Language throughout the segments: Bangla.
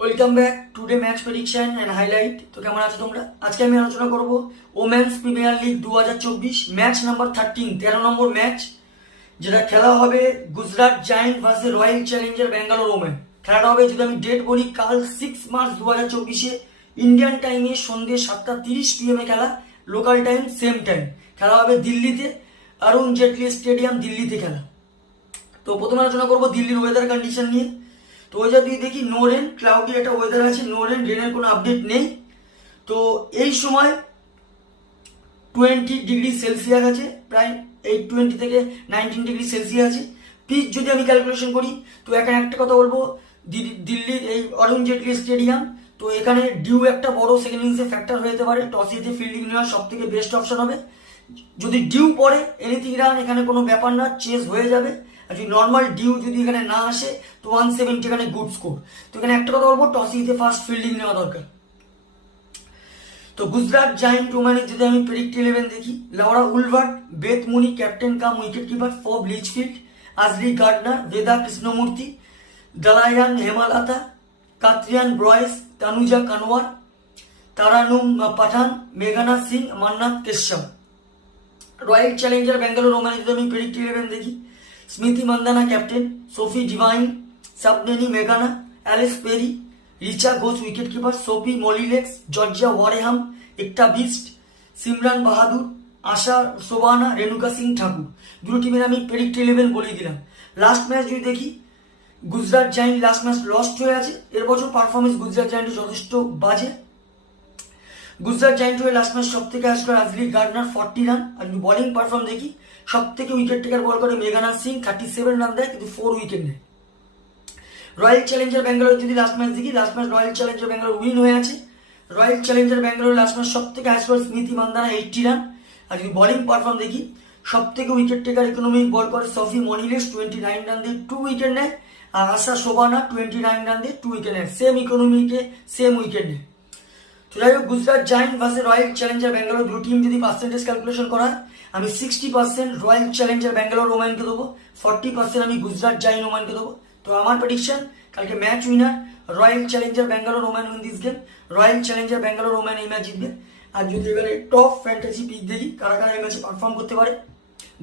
Welcome back today match prediction and highlight. তো কেমন আছো তোমরা? আজকে আমি আলোচনা করব women's premier league 2024 match number 13 নম্বর ম্যাচ, যেটা খেলা হবে Gujarat giant versus royal Challenger Bangalore women. খেলাটা হবে, যদি আমি ডেট বলি, কাল 6 মার্চ 2024 ইন্ডিয়ান টাইমে সন্ধ্যে 7:30 PM খেলা, লোকাল টাইম সেম টাইম। খেলা হবে দিল্লিতে, অরুণ জেটলি স্টেডিয়াম, দিল্লিতে খেলা। তো প্রথমে আলোচনা করবো দিল্লির ওয়েদার কন্ডিশন নিয়ে। তো ওয়েদার দিয়ে দেখি, নো রেন, ক্লাউডি একটা ওয়েদার আছে, নো রেন, রেনের কোনো আপডেট নেই। তো এই সময় 20 ডিগ্রি সেলসিয়াস আছে, প্রায় 820 থেকে 19 ডিগ্রি সেলসিয়াস আছে। পিচ যদি আমি ক্যালকুলেশন করি, তো এখানে একটা কথা বলবো, দিল্লির এই অরুণ জেটলি স্টেডিয়াম, তো এখানে ডিউ একটা বড় সেকেন্ড ইনিংসে ফ্যাক্টর হয়ে যেতে পারে। টস জিতে ফিল্ডিং নেওয়া সব থেকে বেস্ট অপশন হবে। যদি ডিউ পড়ে এনিথিং রান, এখানে কোনো ব্যাপার না, চেস হয়ে যাবে। আর যদি নর্মাল ডিউ যদি এখানে না আসে, তো 170 এখানে গুড স্কোর। তো এখানে একটা কথা বলবো, টস জিতে ফার্স্ট ফিল্ডিং নেওয়া দরকার। তো গুজরাট জায়েন্ট ওমেনের যদি আমি প্রেডিক্ট 11 দেখি, Laura Wolvaardt, Beth Mooney captain cum wicket keeper, Phoebe Litchfield, Ashleigh Gardner, Veda Krishnamurthy, Dayalan Hemalatha, Kathryn Bryce, Tanuja Kanwar, Tarannum Pathan, মেঘানা সিং, মান্নাত কেশব। রয়্যাল চ্যালেঞ্জার ব্যাঙ্গালোর ওমেনে যদি আমি প্রেডিক্ট 11 দেখি, Smriti Mandhana captain, Sophie Devine, Sabbhineni মেঘানা, Ellyse Perry, Richa Ghosh wicket keeper, Sophie Molineux, Georgia Wareham, Ekta Bisht, Simran Bahadur, Asha Sobhana, Renuka Singh Thakur. দুটো টিমের আমি প্রেডিক্ট 11 বলেই দিলাম। লাস্ট ম্যাচ যদি দেখি, Gujarat giant last match lost হয়ে আছে। এর বছর পারফরমেন্স গুজরাট জায়েন্টের যথেষ্ট বাজে। গুজরাট জায়েন্ট হয়ে লাস্ট ম্যাচ সব থেকে আসলো আজলি গার্ডনার 40 রান। আর যদি বোলিং পারফর্ম দেখি, সব থেকে উইকেট টেকার বল করে মেঘানা সিং, 37 রান দেয়, কিন্তু 4 উইকেট নেয়। রয়্যাল চ্যালেঞ্জার ব্যাঙ্গালোর যদি লাস্ট ম্যাচ দেখি, last match royal Challenger Bangalore win হয়ে আছে। Royal Challenger Bangalore last match সব থেকে হাইস্ট বল স্মৃতি মান্দানা 80 রান। আর যদি বোলিং পারফর্ম দেখি, সব থেকে উইকেট টেকার ইকোনমিক বল করে সফি মনিলেস, 29 রান দিয়ে 2 উইকেট নেয়। আর আশা সোবানা 29 রান দিয়ে 2 উইকেট নেয়। সেম ইকোনমিকে সেম উইকেট নেয়। তো যাই হোক, Gujarat giant versus royal Challenger Bangalore দুটো টিম যদি পার্সেন্টেজ ক্যালকুলেশন করা হয়, আমি 60% রয়্যাল চ্যালেঞ্জার ব্যাঙ্গালোর ওমেনকে দেবো, 40% আমি গুজরাট জায়েন্ট ওমেনকে দেবো। তো আমার প্রেডিকশন, কালকে match winner royal Challenger Bangalore women win this game. Royal Challenger Bangalore women এই ম্যাচ জিতবে। আর যদি এবারে টপ ফ্যান্টাসি পিক দেখি, কারা কারা এই ম্যাচে পারফর্ম করতে পারে,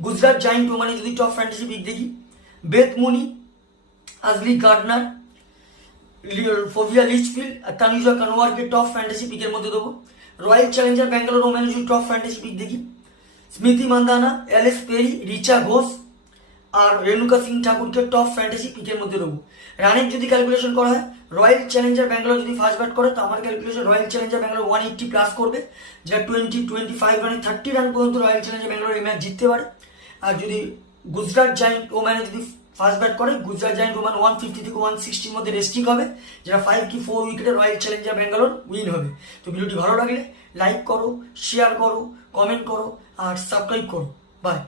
গুজরাট জায়েন্ট ওমেনে যদি টপ ফ্যান্টাসি পিক দেখি, Beth Mooney, Ashleigh Gardner, Phoebe Litchfield আর তানুজা কানওয়ারকে টপ ফ্যান্টাসি পিকের মধ্যে দেবো। রয়্যাল চ্যালেঞ্জার ব্যাঙ্গালোর ওমেনে যদি টপ ফ্যান্টাসি পিক দেখি, স্মৃতি মান্দানা, অ্যালেক্স পেরি, রিচা ঘোষ আর রেণুকা সিং ঠাকুরকে টপ ফ্যান্টাসি পিকের মধ্যে দেবো। রানের যদি ক্যালকুলেশন করা হয়, রয়্যাল চ্যালেঞ্জার ব্যাঙ্গালোর যদি ফার্স্ট ব্যাট করে, তো আমার calculation royal Challenger Bangalore 180 plus করবে, যেটা 25 রানে 30 রান পর্যন্ত রয়্যাল চ্যালেঞ্জার ব্যাঙ্গালোর এই ম্যাচ জিততে পারে। আর যদি গুজরাট জায়েন্ট ওমেনে যদি ফার্স্ট ব্যাট করে, গুজরাট জায়েন্ট ওমেন 150 থেকে 160 মধ্যে রেস্টিং হবে, যেটা 5 কি 4 উইকেটে রয়্যাল চ্যালেঞ্জার ব্যাঙ্গালোর উইন হবে। তো ভিডিওটি ভালো লাগলে লাইক করো, শেয়ার করো, কমেন্ট করো আর সাবস্ক্রাইব করো। বাই।